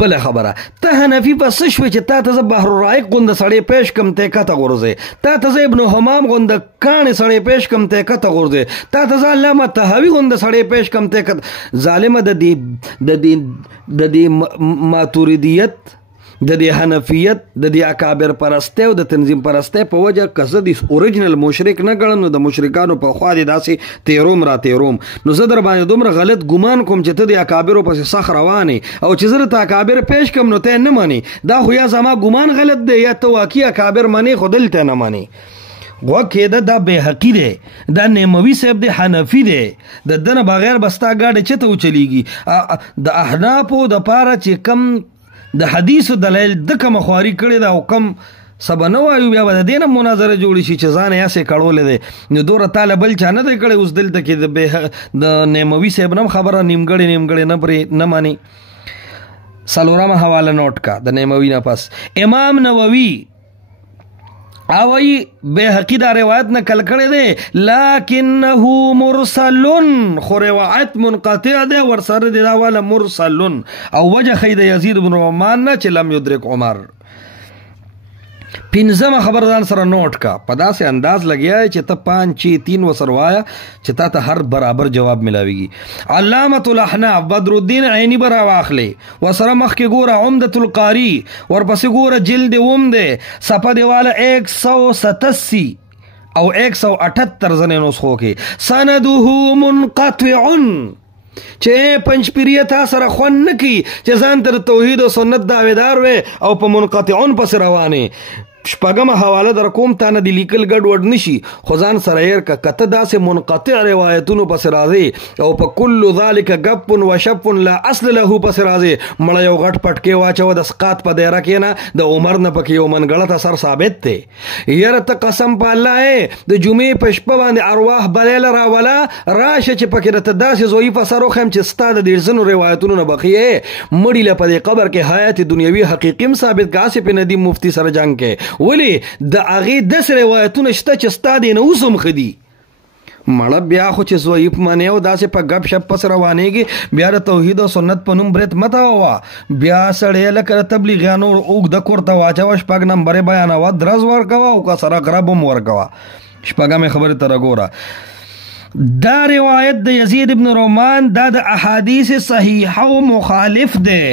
بله خبره ته حنفي پس شوې چې تا ته زه بحر الرائق غونده سړی پیش کم ته کته غورځې، تا ته زه ابن حمام غونده کاڼې سړی پیش کم ته کته غورځې، تا ته زه علامه طحاوي غونده سړی پیش کم ته کته. ظالمه د دې ماتوریدیت د دې حنفیت د دې اکابر پرسته او د تنظیم پرسته په وجه که زه د اوریجنل مشرک نه ګڼم نو د مشرکانو په خوا دې داسې تیروم را تیروم. نو زه در باندې دومره غلط ګمان کوم چې ته د اکابرو پسې سخ روانې او چې زه درته اکابر پیش کم نو ته نه منې. دا خو یا زما ګمان غلط دی یا ته واقعي اکابر منې خو دلته نه منې. غوږ دا بیهقي دی، دا نیموي صاحب دی، حنفي دی، د دنه بغیر بستا ګاډی چته وچلیږي. د احنافو د پاره چې کم د حدیثو دلایل د کوم خواري کړی دا او کم سبا نه وایو بیا به د دې نه مناظره جوړی شي چې ځان یې هسې کړولی دی. نو دوره تاله بل چا نه دی کړی. اوس دلته کې د نیموي صاحب نم خبره نیمګړې نه مانی. څلورمه حواله نوٹ کا د نیموي نه پس امام نووي اوی بیهقی دا روایت نقل کړی دی لکنه مرسلن، خو روایت منقطع دی ورسره دی دا والا مرسلن. او وجه خی د یزید بن رومان نه چې لم یدرک عمر. پنځمه خبر ځان سره نوٹ کا، په داسې انداز لګیا چې ته 5 6 3 وسروایا چې تا ته هر برابر جواب ملاویږي. علامة الاحناف بدر الدین عینی برا واخلی وسره مخکې ګوره عمدة القاری ورپسې ګوره جلد اوم دی صفحه دیواله 187 او 178 ځنې نسخو کې سنده منقطع چې پنځپیریه تا سره خوند نه کوي چې ځان تر توحید او سنت دعویدار وې او په منقطعون پسې روانې. شپږمه حواله در کوم تا نه د لیکل ګډوډ نشي خو ځان سره یې که کته داسې منقطع روایتونو پسې راځي او په کل ذلک گپ و شپ لا اصل له پسې راځي مړه یو غټ پټکې واچوه د سقاط په دایره کې نه د عمر نه پکې یو منګړت اثر ثابت دی. یاره ته قسم په الله د جمعې په شپه باندې ارواح بلیله راوله راشه چې پکې درته داسې ضعیف اثر وښیم چې ستا د دې ځینو روایتونو نه بخیې مړي له په دې قبر کې حیات دنیوي حقیقي هم ثابت که آصف ندیم مفتی سره جنګ کې ولی د هغې داسې روایتونه شته چې ستا دی نه اوس هم ښه دي. مړه بیا خو چې ضعیف منې او داسې په ګپ شپ پس روانېږي بیا د توحید او سنت په نوم برت مه تاوه. بیا سړی لکه د تبلیغیانو اوږده کور ته واچوه 6 نمبرې بیانوه درز ورکوه او که سره غرب هم ورکوه. 6مې خبرې ته راګوره دا روایت د یزید ابن رومان دا د احادیث صحیحه او مخالف دی.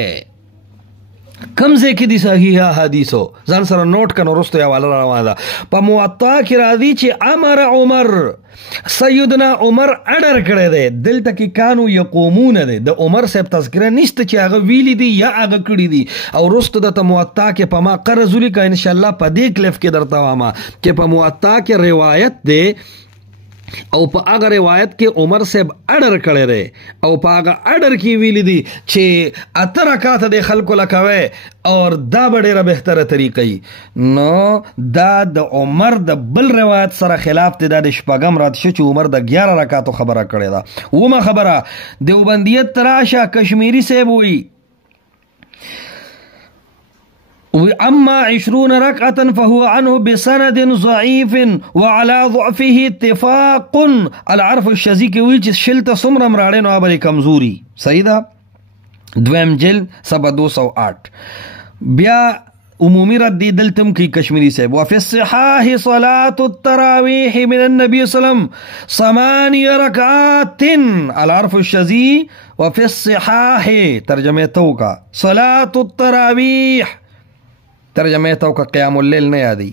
کم ځای کې دي صحیحه حدیثو ځان سره نوٹ کنو رستو یا والا روانه ده. په موطا کې راځي چې امر عمر سیدنا عمر اډر کړی دی. دلته کې کانو یقومون دی د عمر صاحب تذکره نشته چې هغه ویلی دی یا هغه کړي دي. او رستو د موطا کې په ما قرض ولیکه ان شاء الله په دې کلیف کې درته واما چې په موطا کې روایت دی او په هغه روایت کې عمر صاحب اډر کړی دی او په هغه اډر کې ویلی دي چې 8 رکعات د خلکو لکوي اور دا به ډېره بهتره طریقه نو دا د عمر د بل روایت سره خلاف دی. دا د شپږم رات شو چې عمر د 11 رکعاتو خبره کړې ده. ومه خبره دیوبندیت تراشه کشمیری صاحب وی اما 20 ركعة فهو عنه بسند ضعيف وعلى ضعفه اتفاق. العرف الشاذلي کې وی چې شلته څومره مراړې نو به کمزوري صحیح ده. دویم جلد صفحه 208. بیا عمومی رد دلتم کی کشمیری صاحب وفي الصحاح صلاة التراويح من النبي صلى الله عليه وسلم 8 ركعات. العرف الشاذلي وفي الصحاح ترجمه توکا صلاة التراويح ترجمه تو کا قیام اللیل نه یادی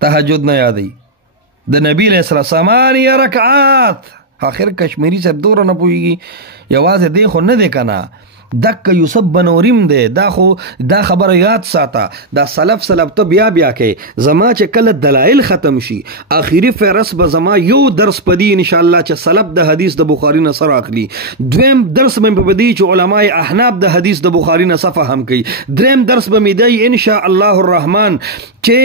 تهجد نه یادی د نبی علیہ السلام 8 رکعات. آخر کشمیری صاحب دور نه پويږي یوازې دی خو نه دی کنه دک یوسف بنوریم دی دا خو دا خبره یاد ساته دا سلف ته بیا کې زما چې کله دلایل ختم شي اخیری فهرس به زما یو درس پدی ان شاء الله چې سلف د حدیث د بخاری نه سره اخلي. دویم درس مې په بدی چې علماء احناف د حدیث د بخاری نه صفه هم کوي. دریم درس به مې دی ان شاء الله الرحمن چې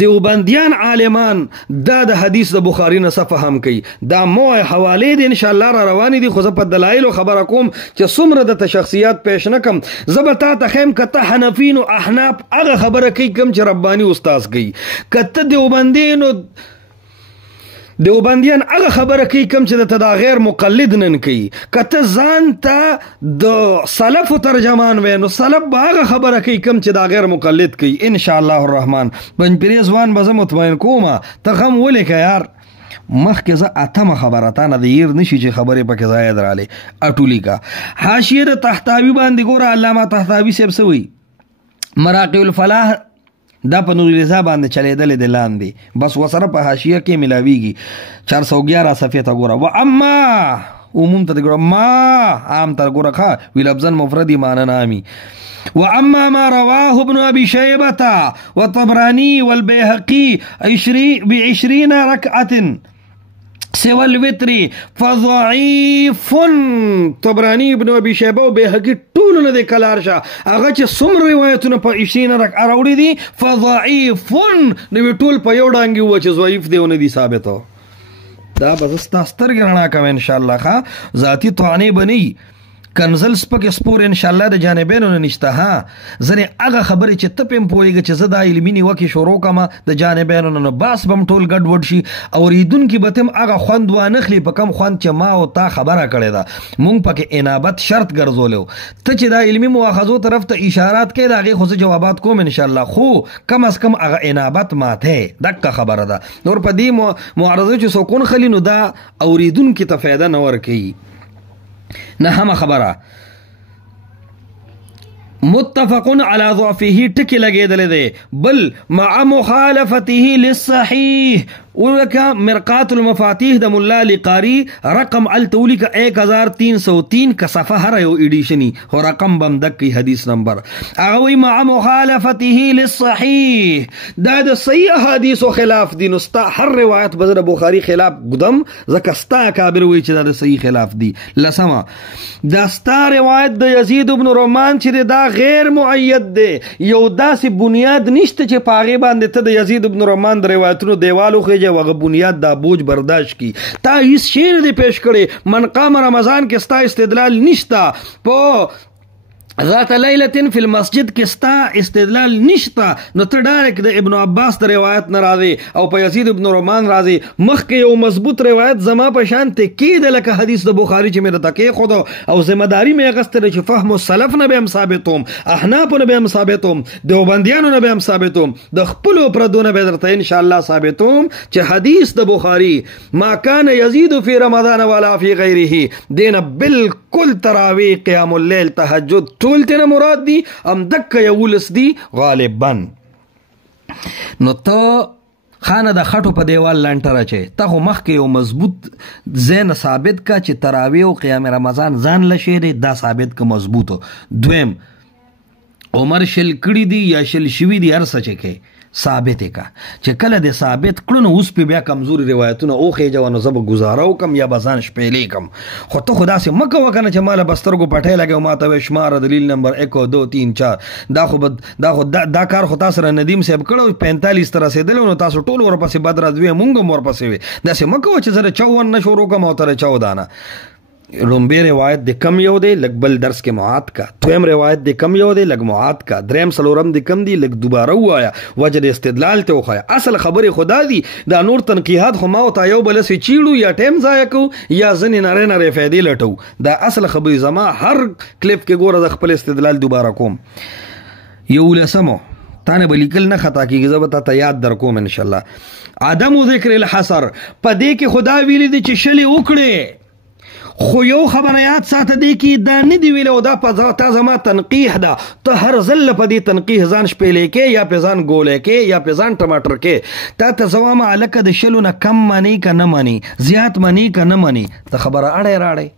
دیوبندیان عالمان دا د حدیث د بخاری نه صفه هم کوي. دا مو حواله دي ان شاء الله را رواني دي خو زه په دلایل خبره کوم چې څومره د شخصیت پیش نکم زبتا ته خیم کته حنفین او احناف هغه خبره کوي کم چې ربانی استاد کوي کته دیوبندیان هغه خبره کوي کم چې د غیر مقلد نن کوي کته ځان ته د سلف ترجمان وینو سلف هغه خبره کوي کم چې د غیر مقلد کوي ان شاء الله الرحمن. پنځپری ځوان به مطمئن کومه ته هم ولیکه یار مخکې زه اتمه خبره تا نه د ير نشي چې خبرې پکې ځای درالې اټولی کا. حاشیه د تحتاوی باندې ګوره علامه تحتاوی صاحب سوی مراقب الفلاح دا په نور رضا باندې چلیدل د لاندې بس وسره په حاشیه کې ملاویږي 411 صفحه ته ګوره. و اما عموم ته ګوره ما عام تر ګوره ښه وی لفظا مفردی معنی نامي. واما ما رواه ابن ابي شيبه والطبراني والبيهقي ب20 ركعه سوى الوتر فضعيف. طبراني ابن ابي شيبه او بيهقي ټول نه د کلارشه هغه چې څومره روایتونه په 20 رکعه راوړي دي فضعيف نو ټول په یو ډانګي و چې ضعیف دی ونه دي ثابته. دا بس ستاسو رڼا کوي ان شاء الله ښه ذاتی طعنه بني کنزل سپک سپور ان شاء الله د جانبینو نه نشته. ها زنه هغه خبرې چې ته پم پويږي چې زدا علمي نیوکه شروع کما د جانبینو نه بس بم ټول ګډ وډ شي او ریدون کې بتم هغه خوند و نخلي په کم خوند چې ما او تا خبره کړې ده مونږ پکې انابت شرط ګرځولیو ته چې دا علمي مواخذو طرف ته اشارات کې داغه خو جوابات کوم ان شاء الله خو کم از کم هغه انابت ماته دغه خبره ده نور په دې معارضه چې سکون خلینو دا اوریدون کې ته فایده نه ور کوي. نهم خبره متفق على ضعفه ټکی لګیدل دی بل مع مخالفته للصحيح ولکه مرقات المفاتيح د مولا لقاری رقم التولیک 1303 کا صفحه هر یو ایډیشنی هو رقم بم دکی حدیث نمبر او مع مخالفته للصحيح دا د صحیح حدیث او خلاف دي نو ستا هر روایت بذر بخاری خلاف قدم زکستا کابر وی چې دا صحیح خلاف دي. لسما دا ستا روایت د یزید ابن رومان چې دا غیر مؤید دی یو داسې بنیاد نشته چې پاغه باندې ته د یزید ابن رومان د روایتونو دیوالو خو وغه بنیاد دا بوج برداشت کی تا هیڅ شعر دی پیش کړي من قام رمضان کې ستا استدلال نشتا په ذات لیلة فی المسجد کې ستا استدلال نشتا نو ته ډایرک د ابن عباس د روایت نه راځي او په یزید ابن رومان راځي مخکې یو مضبوط روایت زما په شان ته کېده لکه حدیث د بخاری چې مې تکې خود او ذمہداری مې غستره چې فهم السلف نه به هم ثابتوم احناف نه به هم ثابتوم دیوبندیانو نه به هم ثابتوم د خپل پردونه به درته ان شاء الله ثابتوم چې حدیث د بخاری ما کان یزید فی رمضان ولا فی غیره دینه بالکل تراویح قیام الليل تهجد ټول تینا مراد دی ام دک یولس دی غالبا. نو ته خانه د خټو په دیوال لانټره چي ته خو مخکې یو مضبوط زین ثابت کا چې تراویح او قیام رمضان ځان لشه دی دا ثابت کا مضبوطو. دویم عمر شل کړي دي یا شل شوي دي هر څه چې کې ثابت کا چې کله د ثابت کړو نو اوس په بیا کمزوري روایتونه اوخې جوانو زب گزارو کم یا بزان شپېلې کم خو ته خدا سي مکه وکنه چې مال بسترګو پټه لګو ما ته شمار دلیل نمبر 1 2 3 4 دا کار خو تاسو سره ندیم صاحب کړو 45 تر رسیدل نو تاسو ټول ورپسې بدر دوی مونږ ورپسې وي دا سي مکه چې زره 54 نشورو کوم او تر 14 نه رومبی روایت د کم یو دی لګ بل درس کې معاد کا دویم روایت د کم یو دی لګ معاد کا دریم سلورم د کم دی لګ دوباره وایا وجه د استدلال ته وخایا اصل خبره خدا دی دا نور تنقیحات خو ما او تا یو بل سي چیړو یا ټیم ضایع کو یا ځنې ناره ناره فائدې لټو دا اصل خبره زما هر کلیپ کې ګوره د خپل استدلال دوباره کوم یو لسمو تانه بلیکل نه خطا کیږي زبته ته یاد در کوم ان شاء الله عدم ذکر الحصر پدې کې خدا ویلي دی چې شلی وکړي خو یو خبره یاد ساته دی کې دا نه دی ویلو دا په تا زما تنقیح ده ته هر ځل په دې تنقیح ځان شپېلې کې یا په ځان ګولې کې یا په ځان ټماټر کې تا ته زوامه الکه د شلو نه کم مانی که نه مانی زیات مانی که نه مانی ته خبره اړې راړې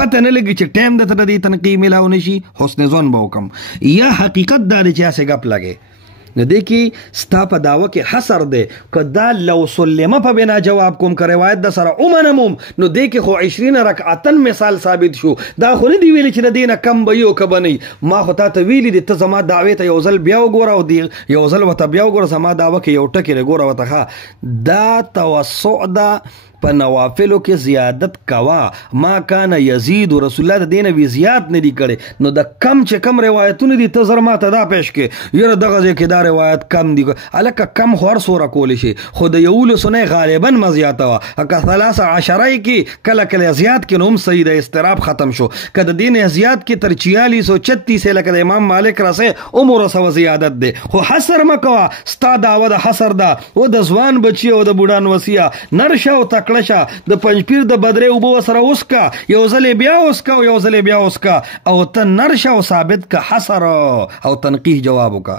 پته نه لګي چې ټایم د ته دې تنقیح ملاو نشي حسن ظن به وکم یا حقیقت دا دی چې هسې ګپ لګې نو دی کې ستا په دعوه کې حصر دی که دا لو سلمه په بنا جواب کوم که روایت د سره ومنموم نو دی کې خو 20 رکعتن مثال ثابت شو دا خو نه دی ویلی چې د دې نه کم به یو که به نه ما خو تا ته ویلي دي ته زما دعوې ته یو ځل بیا وګوره او یو ځل ورته بیا وګوره زما دعوه کې یو ټکې دی ګوره ورته ښه دا توسع ده په نوافلو کې زیادت کوا ما کان یزید رسول الله د دینه وی زیات نه دی کړي نو د کم چې کم روایتونه دي ته زر ما ته دا پیش کې یره دغه ځای کې دا روایت کم دی الکه کم خو هر سوره کولی شي خو د یولو سنه غالبا مزیاته وا که 13 کې کله کله زیات کې نوم صحیح د استراب ختم شو که د دین زیات کې تر 4636 لکه د امام مالک راسه عمر سو زیادت دی خو حصر مکوا ستا دعوه د حصر دا او د ځوان بچي او د بوډان وصیه نرشه او کلشه د پنځپیر د بدرې وبو سره اوسکا یو ځلې بیا اوسکا او یو ځلې بیا اوسکا او ته نرشه او ثابت کا حصر او تنقیح جواب وکا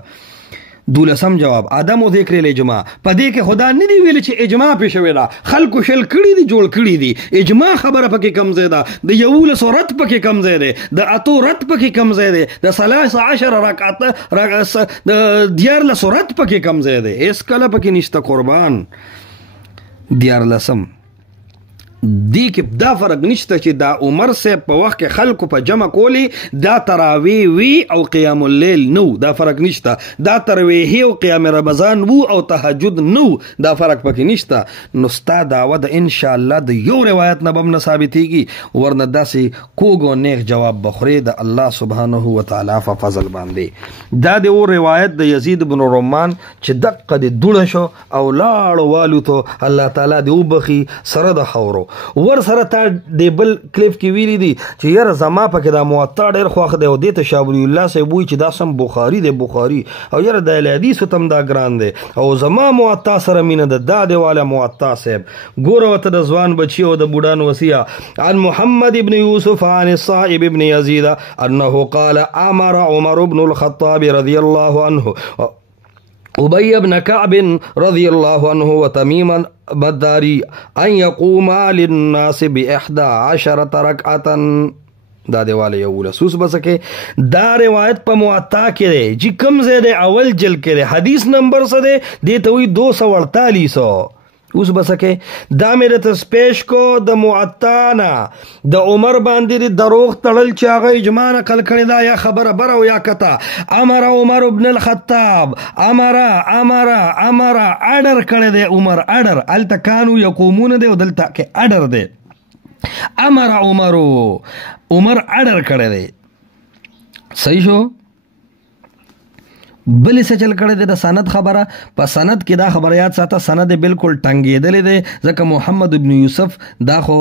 دولسم جواب عدم ذکر الاجماع پدې کې خدا نه دی ویل چې اجماع پې شوی دا خلکو شل کړي دي جوړ کړي دي اجماع خبره پکې کم ځای ده د یول صورت پکې کم ځای ده د اتو رت پکې کم ځای ده د 13 رکعات د دیار له صورت پکې کم ځای ده اس کله پکې نشته قربان دیار لسم دی کې دا فرق نشته چې دا عمر سے په وخت کې خلکو په جمع کولی دا تراوی وی او قیام اللیل نو دا فرق نشته دا تراویح او قیام رمضان وو او تهجد نو دا فرق پکې نشته نو ستا دعوه د ان شاء الله د یو روایت نه بم نه ثابتېږي ورنه داسې کوګو نیک جواب بخوري د الله سبحانه و تعالی په فضل باندې دا د او روایت د یزید بن رومان چې دقه د دوړه شو او لاړو والو ته الله تعالی دی وبخي سره د خورو ور سره تا د بل کلیف کې ویلي دي چې یاره زما پکې دا موطا ډېر خوښ دی او دې ته شاه ولی الله صاحب وایي چې دا سم بخاري دی بخاري او یاره د اهل حدیثو ته هم دا ګران دی او زما موطا سره مینه ده دا دی والا موطا صاحب ګوره ورته د ځوان بچي او د بوډان وصیه عن محمد ابن یوسف عن الصائب ابن یزید انه قال امر عمر بن الخطاب رضی الله عنه ابی بن کعب رضی الله عنه وتمیم بداری ان یقوما للناس ب11 رکعتا دا دیواله یو لسوس بسکه دا روایت په موطا کې دی چې کم زیاده اول جل کې دی حدیث نمبر څه دی دی ته وی 248 اوس بسکه دا مې ته سپیش کو د معطانا د عمر باندې دروغ تړل چې هغه اجماع نقل کړی دا یا خبره بر او یا کتا امر عمر ابن الخطاب امر اډر کړی دی عمر اډر التکانو یقومون دی او دلته کې اډر دی امر عمر اډر کړی دی صحیح شو بل څه چل کړی دی د سند خبره په سند کې دا خبره یاد ساته سند بالکل ټنګېدلی دی ځکه محمد ابن یوسف دا خو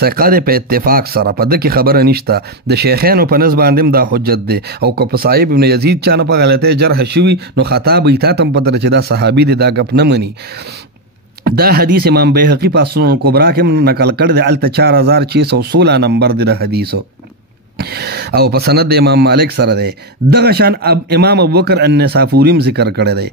ثقه دی په اتفاق سره په ده کې خبره نشته د شیخینو په نس باندې دا حجت دی او که په صاحب ابن یزید چا نه په غلطۍ جرح شوي نو خطا به تا ته هم پته ده چې دا صحابي دی دا ګپ نه مني دا حدیث امام بیهقي په سنن الکبرا کې نقل کړی دی هلته 4616 نمبر دی د حدیثو او په سند د امام مالک سره دی دغه شان امام ابوبکر النسافوریم ذکر کړی دی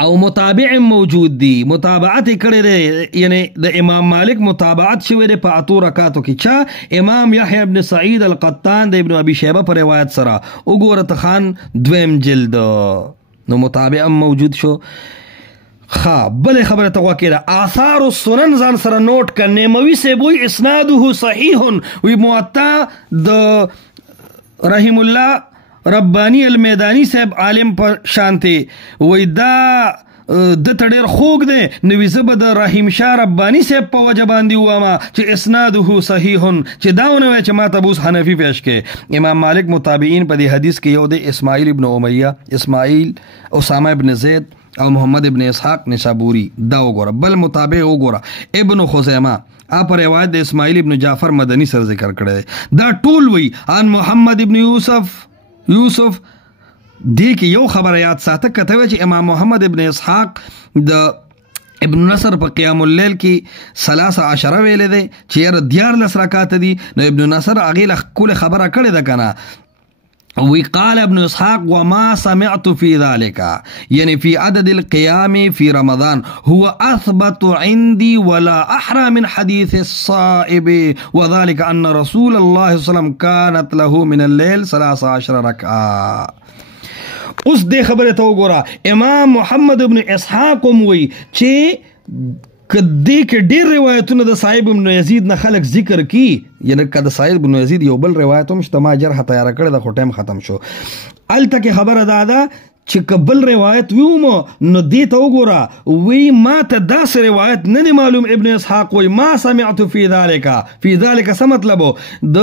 او متابع موجود دی متابعت کړي دی یعنی د امام مالک متابعت شوی دی په اتو رکعاتو کې چا امام یحیی ابن سعید القطان د ابن ابي شیبه په روایت سره وګوره ته خان دویم جلد نو متابع موجود شو. بل خبره ته وکړه آثار السنن ځان سره نوٹ ک نیموي سے وی اسناده صحیح وی موطا د رحم الله ربانی المیدانی صاحب عالم پر شانتی وی دا د تډیر خوګ دی نو زه د رحیم شاه ربانی صاحب په وجه باندې واما چې اسناده صحیح چې داونه وی چې ما تبوس حنفی پیش کې. امام مالک متابعین په دې حدیث کې یو د اسماعیل ابن امیہ اسماعیل اسامه ابن زید او محمد ابن اسحاق نشابوری دا وګوره. بل متابع وګوره ابن خزیمه آپ روایت د اسماعیل ابن جعفر مدنی سره ذکر کړی دا ټول وی ان محمد ابن یوسف دی کې یو خبر یاد ساته کته چې امام محمد ابن اسحاق د ابن نصر په قیام اللیل کې 13 ویلې دی چې 14 رکعات دي نو ابن نصر هغه کله خبره کړې ده کنه وقال ابن اسحاق وما سمعت في ذلك يعني في عدد القيام في رمضان هو اثبت عندي ولا احرى من حديث الصائب وذلك ان رسول الله صلى الله عليه وسلم كانت له من الليل 13 ركعه. اوس دې خبره ته وګوره امام محمد ابن اسحاق وی چې کدی کې ډیر روایتونه د صاحب ابن یزید نه خلق ذکر کی یعنی کده صاحب ابن یزید یو بل روایت هم شته ما جرح تیار کړی د ختم ختم شو الته کې خبره ده چې قبل روایت ویوم نو دې ته وګوره وی ما ته داس روایت نه دی معلوم. ابن اسحاق وی ما سمعت في ذلك څه مطلب د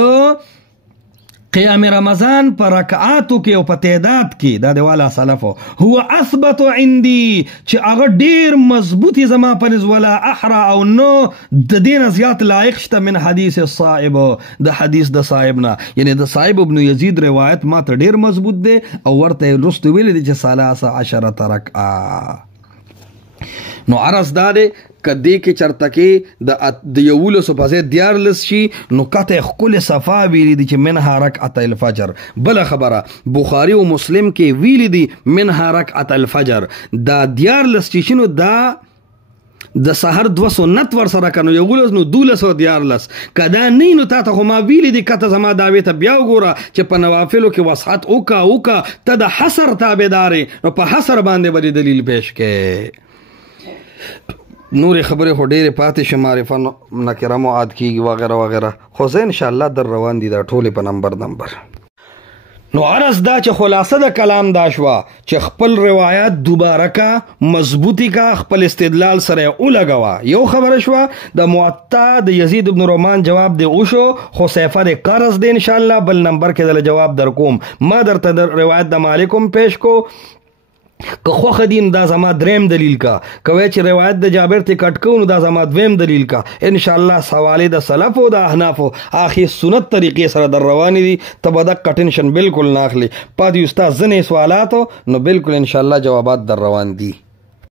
قیام رمضان پر رکعاتو کې او په تعداد کې دا د والا سلفو هو اثبت عندي چې هغه ډیر مضبوطی زما پرز ولا احرا او نو د دین زیات لایق شته من حدیث الصائب د حدیث د صاحب نه یعنی د صاحب ابن یزید روایت ما ته ډیر مضبوط دی او ورته رست ویل دي چې 13 رکعه. نو عرض داده کدی کې چرته کې د یولو سو پسې دیارلس شي نو کته خپل صفا ویلی دي چې منها رکعت الفجر. بل خبره بخاری او مسلم کې ویلی دي منها رکعت الفجر دا دیارلس شي نو دا د سحر 2 سنت ور سره کنو یولس نو 12 دیارلس کدا نه نو تا ته ما ویلی دي کته زما داوی ته بیا وګوره چې په نوافلو کې وسعت اوکا ته د حصر تابعدار نو په حصر باندې بری دلیل پیش کې. نور خبره خو ډېرې پاتې شي معرفه نکره معاد کیږي وغیره وغیره خو زه انشاءالله در روان دي دا ټولې په نمبر نو عرض دا چې خلاصه د کلام دا شوه چې خپل روایت دوباره کا مضبوطی کا خپل استدلال سره ولګوه. یو خبره شوه د موطا د یزید ابن رومان جواب دی اوشو خو صفه د قرض دی انشاءالله بل نمبر کې د جواب در کوم. ما درته د روایت د مالکم پیش کو که خوخه دین دا زما دریم دلیل کا کوي چې روایت د جابر ته کټ کو نو دا زما دویم دلیل کا ان شاء الله سواله د سلف او د احناف اخی سنت طریقې سره در روان دي تبدک ټینشن بالکل ناخلی پاتې استاد زنه سوالات نو بالکل ان شاء الله جوابات در روان دي.